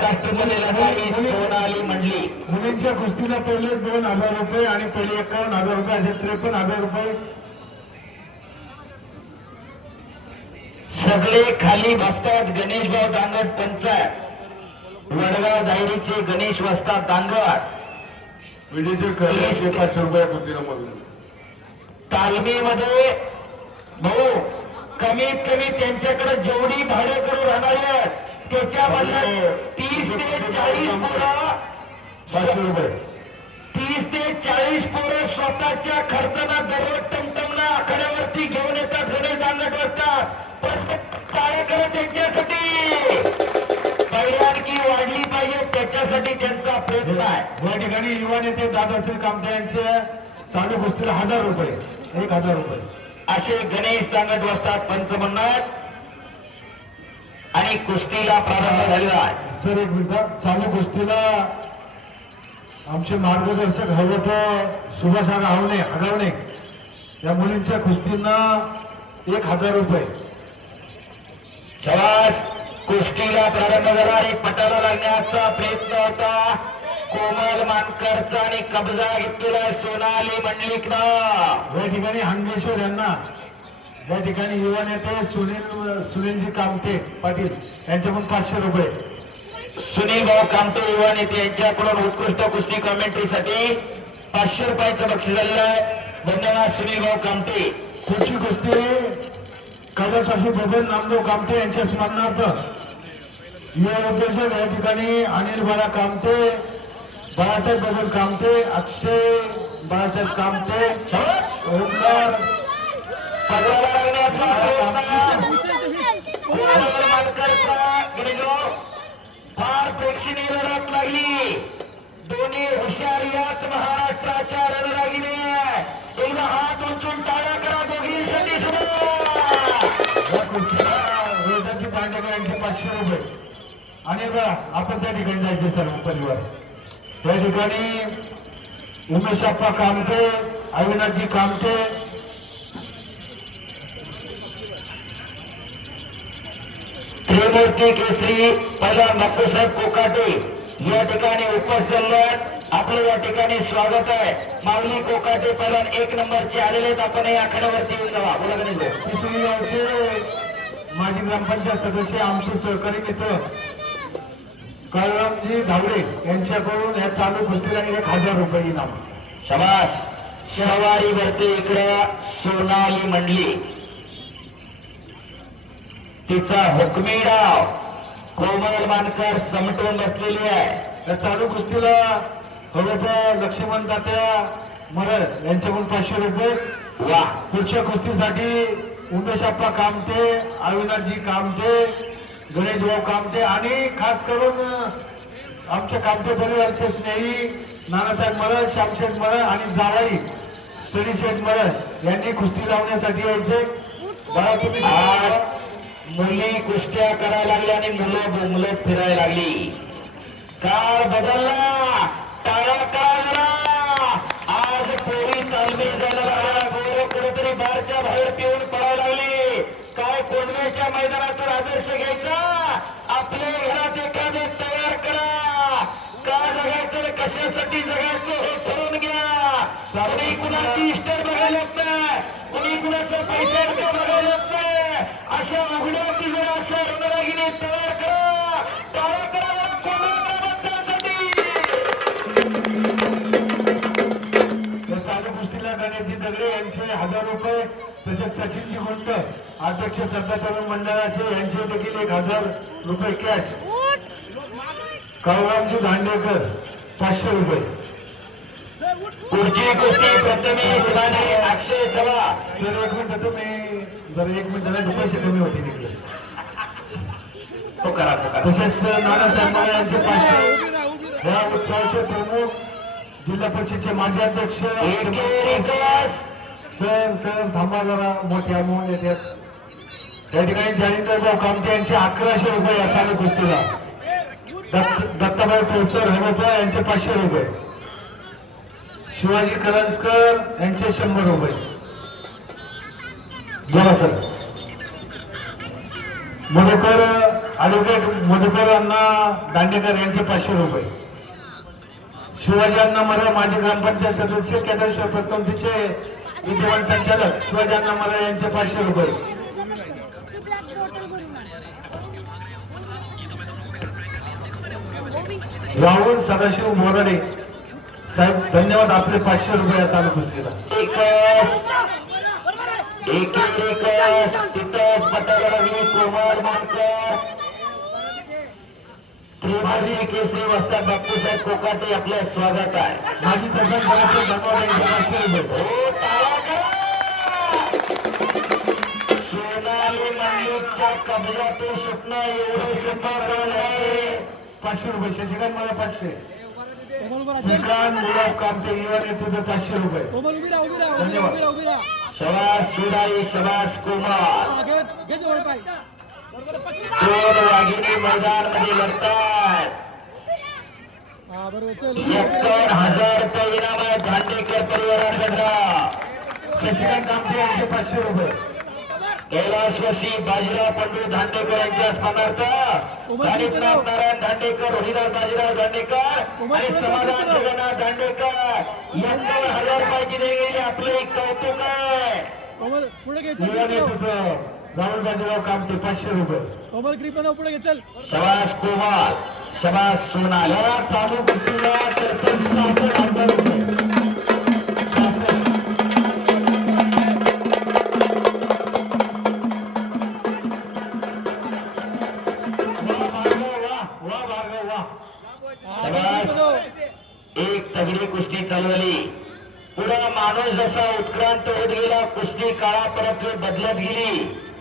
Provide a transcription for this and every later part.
काष्टमध्ये लगावी सोनाली मंडली. मुलींच्या कुस्तीला पहिले 2000 रुपये आणि पहिले 51,000 रुपये असे 53,000 रुपये. सगळे खाली बसतात. गणेश भाऊ दांगट पंचायत वडगाव दायरीचे गणेश वस्ताद दांगट विजेचे कळले 500 रुपये कुस्तीला मधून. तालमीमध्ये भाऊ कमीत कमी त्यांच्याकडे जेवढी भाडेकरू राहणार आहेत त्याच्यामध्ये 30 ते 40 पोरं 500 रुपये 30 ते 40 पोरं स्वतःच्या खर्चानं दररोज टमटमना आखाड्यावरती घेऊन येतात. गणेश दांगट वाजतात. काय करत त्यांच्यासाठी आणखी वाढली पाहिजे त्याच्यासाठी त्यांचा प्रयत्न आहे. या ठिकाणी युवा नेते दादाश्री कामते यांचे चालू कुस्तीला 1000 रुपये 1000 रुपये असे गणेश दांगट वाजतात पंच म्हणतात आणि कुस्तीला प्रारंभ झालेला आहे. सर एक मिनिट. चालू कुस्तीला आमचे मार्गदर्शक हवत सुभाष आगावणे या मुलींच्या कुस्तींना 1000 रुपये. शवास कुस्तीला प्रारंभ झाला आणि पटाला लागण्याचा प्रयत्न होता. कोमल मानकरचा आणि कब्जा घेतलेला सोनाली मंडलिकनं. या ठिकाणी हंगेश्वर यांना या ठिकाणी युवा नेते सुनीलजी कामते पाटील यांच्याकडून 500 रुपये. सुनील भाऊ कामते युवा नेते यांच्याकडून उत्कृष्ट कुस्ती कॉमेंट्रीसाठी 500 रुपयाचं बक्षीस झालेलं आहे. धन्यवाद सुनील भाऊ कामते. पुढची कुस्ती कवचाशी बबन नामदेव कामते यांच्या स्मरणार्थ युवा उद्योजक या ठिकाणी अनिल बाळा कामते, बाळासाहेब बबन कामते, अक्षय बाळासाहेब कामते, ओमकार पगाराला लागण्याचा फार प्रेक्षणीय लढत लागली. दोन्ही हुशार याच महाराष्ट्राच्या रणरागिने. एकदा हात उंचून टाळ्या करा दोघींसाठी रोजाची पांडेकर यांचे 500 रुपये. आणि बघा आपण त्या ठिकाणी जायचे सर्व परिवार. त्या ठिकाणी उमेश अप्पा कामते, अविनाशजी कामते, त्रिमूर्ती केसरी पहिला बापूसाहेब कोकाटे या ठिकाणी उपस्थित झाले. आपलं या ठिकाणी स्वागत आहे. माऊली कोकाटे पहिला 1 नंबरचे आलेले आहेत. आपण या आखाड्यावरती येऊन जावा. बोला गणेश किशोरी गावचे माजी ग्रामपंचायत सदस्य आमचे सहकारी मित्र कळरामजी धावडे यांच्याकडून या चालू कुस्तीला 1000 रुपये इनाम. शबास. सवारी भरते इकडं सोनाली मंडली. तिचा हुकमी डाव कोमल मानकर समटून बसलेली आहे. या चालू कुस्तीला हवं लक्ष्मण तात्या मरळ यांच्याकडून 500 रुपये. वा. पुढच्या कुस्तीसाठी उमेश अप्पा कामते, अविनाशजी कामते, गणेश भाऊ कामते आणि खास करून आमच्या कामते परिवारचे स्नेही नानासाहेब मरळ, श्यामशेठ मरळ आणि जावाई सडीशेठ मरळ यांनी कुस्ती लावण्यासाठी यायचे. बघा तुम्ही मुली कुस्त्या करायला लागल्या आणि मुलं बोंबलत फिरायला लागली. काळ बदलला. टाळा काढला. आज पोरी तालमी झाला. गोर कुठेतरी बाहेरच्या बाहेर पिऊन पडायला लागली. काय कोंडव्याच्या मैदानाचा आदर्श घ्यायचा. आपल्या घरात एखादे तयार करा. का जगायचं कशासाठी जगायचं हे ठरवून घ्या. कुणी कुणाची इस्टर बघायला लागतं. कुणी कुणाचं पैशांचं बघायला लागतं. अशा उघड्यावरती जर अशा रणरागिने तयार करा. टाळा करा. चालू कुस्तीला गणेशजी दगडे यांचे 1000 रुपये. तसेच सचिनजी गुंट अध्यक्ष सध्या तरुण मंडळाचे यांचे देखील 1000 रुपये कॅश. कळरामजी दांडेकर 500 रुपये. पुढची कुस्ती प्रथमेश राणे अक्षय चव्हाण. सर 1 मिनिट तुम्ही जर 1 मिनिट पैसे कमी होते तिकडे. तो करा. तसेच नानासाहेब माळे यांचे 500. या उत्सवाचे प्रमुख जिल्हा परिषदेचे माजी अध्यक्ष सर थांबा जरा मोठे अमाऊंट येतात. त्या ठिकाणी जालिंदरभाऊ कामते यांचे 1100 रुपये या चालू कुस्तीला. दत्ताभाऊ टोचर हनुपा यांचे 500 रुपये. शिवाजी करंजकर यांचे 100 रुपये. बोला सर. मधुकर ॲडव्होकेट मधुकर अण्णा दांडेकर यांचे 500 रुपये. शिवाजी अण्णा मरे माजी ग्रामपंचायत सदस्य केदारेश्वर प्रथमचे विद्यमान संचालक शिवाजी अण्णा मरे यांचे 500 रुपये. राहुल सदाशिव मोराडे साहेब धन्यवाद, आपले 500 रुपये चालू कुस्तीला. तिथं पटाला लागली कोमल मानकर त्रिभाजी केसरी वस्ताद बापूसाहेब कोकाटे आपलं स्वागत आहे. माजी सरपंच धन्यवाद यांचे 500 रुपये. हो, टाळा करा. सोनाली मंडलिकच्या कब्जातून सुटणं एवढं सुंदर आहे. 500 रुपये. शशिकांत मला 500. श्रीकांत गुलाब कामते युवा नेतृत्व 500 रुपये. धन्यवाद. शबास सुराई, शबास कुमार. दोन वाघिणी मैदानामध्ये लढतात. 51,000 रुपये इनाम आहे दांडेकर परिवाराकडनं. शशिकांत कामते यांचे 500 रुपये. कैलासवासी बाजीराव पंडित दांडेकर यांच्या स्मरणार्थ कालिदास नारायण दांडेकर, रोहिदास बाजीराव दांडेकर आणि समाधान जगन्नाथ दांडेकर 51,000 रुपयाची देणगी आपलं एक कौतुक आहे. युवा नेतृत्व राहुल बाजीराव कामते 500 रुपये. शबास कुमार, शबास सोनाल. चालू कुस्तीला सरपंच 1,000 रुपये. एक तगडी कुस्ती चालवली. पुढे माणूस जसा उत्क्रांत होत गेला, कुस्ती काळापरत बदलत गेली.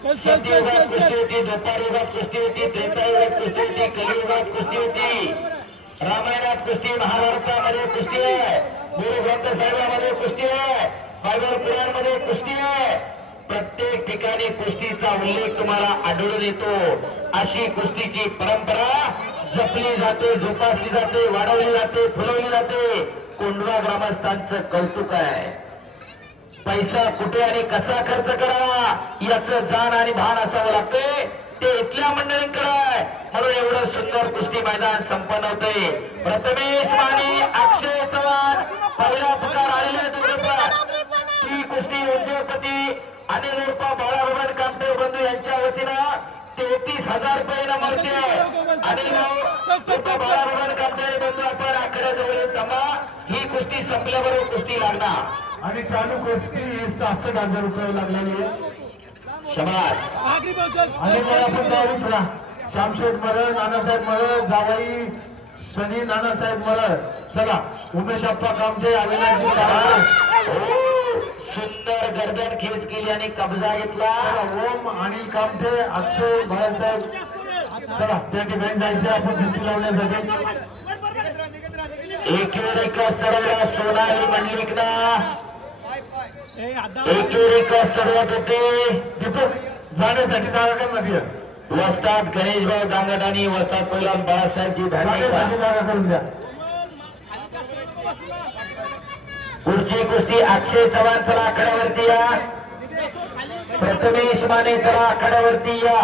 सत्ययुगात कुस्ती होती, द्वापारयुगात कुस्ती होती, त्रेतायुगात कुस्ती होती, कलियुगात कुस्ती होती, रामायणात कुस्ती, महाभारतामध्ये कुस्ती आहे, गुरु ग्रंथ साहिबामध्ये कुस्ती आहे, बायबल पुराणमध्ये कुस्ती आहे. प्रत्येक ठिकाणी कुस्तीचा उल्लेख तुम्हाला आढळून येतो. अशी कुस्तीची परंपरा जपली जाते, जोपासली जाते, वाढवली जाते, फुलवली जाते. कोंढवा ग्रामस्थांचं कौतुक आहे. पैसा कुठे आणि कसा खर्च करावा याचं जाण आणि भान असावं लागतंय. ते इथल्या मंडळींकडे आहे, म्हणून एवढं सुंदर कुस्ती मैदान संपन्न होते. प्रथमेश माने, अक्षय चव्हाण पहिला पुकार आलेला ती कुस्ती उद्योगपती अनिल उर्फा बाळाभवन कामते बंधू यांच्या वतीनं 33,000 रुपये नंबरचे अनिल बाळाभवन कामते बंधू आपण आकड्याजवळ जमा. ही कुस्ती संपल्याबरोबर कुस्ती लागणार आणि चालू कुस्ती 66,000 रुपये लागलेली आहे. शबास. आणि मग आपण जाऊ चला. श्यामशेठ मरळ, नानासाहेब मरळ, जावाई शनी नानासाहेब मरळ. चला उमेश अप्पा कामते, अविनाशजी सावंत. सुंदर गर्दन खेच केली आणि कब्जा घेतला. ओम अनिल कामते, अक्षय बाळासाहेब. चला त्या ठिकाणी जायचं आपण कुस्ती लावण्यासाठी. एकीवर एक चढवला सोनाली मंडलिकना. एकीवर एक चढवत होते. तिथं जाण्यासाठी जागा कर नदी वस्ताद गणेशभाऊ दांगट आणि वस्ताद पैलवान बाळासाहेबजी जाण्यासाठी जागा करून द्या. पुढची कुस्ती अक्षय चव्हाण चला आखाड्यावरती या. प्रथमेश माने चला आखाड्यावरती या.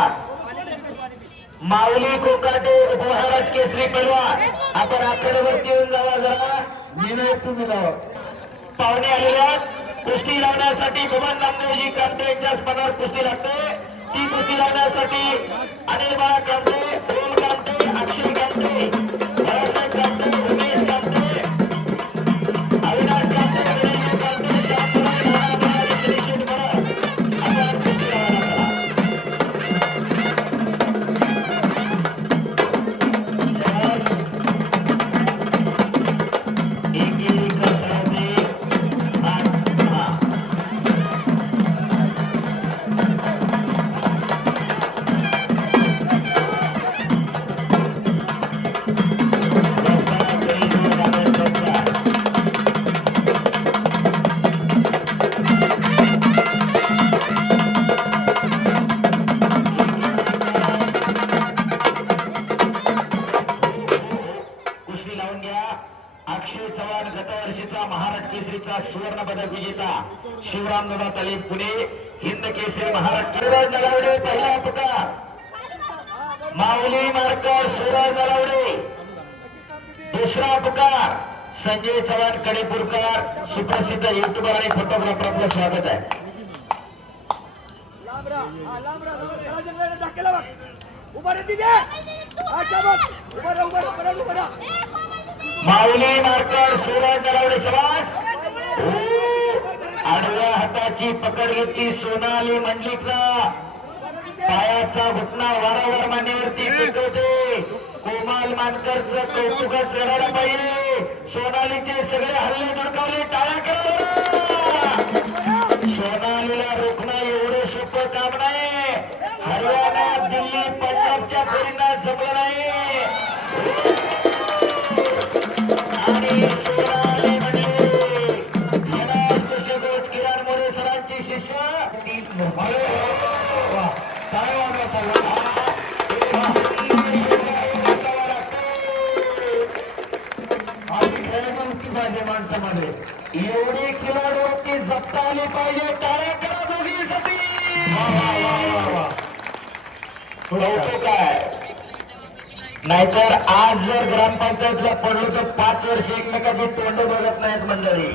माऊली कोकाटे महाराज केसरी पैलवान आपण आखाड्यावरती येऊन जावा. जरा मी नाही तुम्ही जावा. पाहुणे आलेल्या कुस्ती लावण्यासाठी भुवन नामदेवजी कामते यांच्या स्मरणावर कुस्ती लागते. ती कुस्ती लावण्यासाठी अनिल बाळा कामते, ओम कामते, अक्षय कामते, बाळासाहेब कामते, उमेश कामते, अविनाश कामते, गणेश कामते, अक्षय चव्हाण गतवर्षीचा महाराष्ट्र केसरीचा सुवर्ण पदक विजेता शिवरामदादा तलीम पुणे हिंद केसरी महाराष्ट्र नगावडे पहिला पुकार माऊली मार्कर सूरज नलावडे. दुसरा पुकार संजय चव्हाण कडेपूरकर, सुप्रसिद्ध युट्यूबर आणि फोटोग्राफर. आपलं स्वागत आहे. माऊली मार्कर सूरज नलावडे शबास. आडव्या हाताची पकड घेतली सोनाली मंडलिकला. पायाचा घुटणा वारंवार मानेवरती टिकवते. कोमाल मानकरचं कौतुकच करायला पाहिजे. सोनालीचे सगळे हल्ले धडकावले. टाळ्या करा. सोनालीला रोखणं एवढं सोपं काम नाही. हरियाणा, दिल्ली, पंजाबच्या पोरींना जमलं नाही. आणि सोनाली म्हणजे किरण मोरे सरांची शिष्य. काय वाजवा चालला आधी खेळायची नुसती पाहिजे माणसामध्ये. एवढी खिलाडूवरती जप्त आली पाहिजे. टाळ्या करा दोघींसाठी. कौतुक आहे. नाहीतर आज जर ग्रामपंचायतला पडलो तर 5 वर्ष एकमेकाची तोंड बघत नाहीत मंडळी.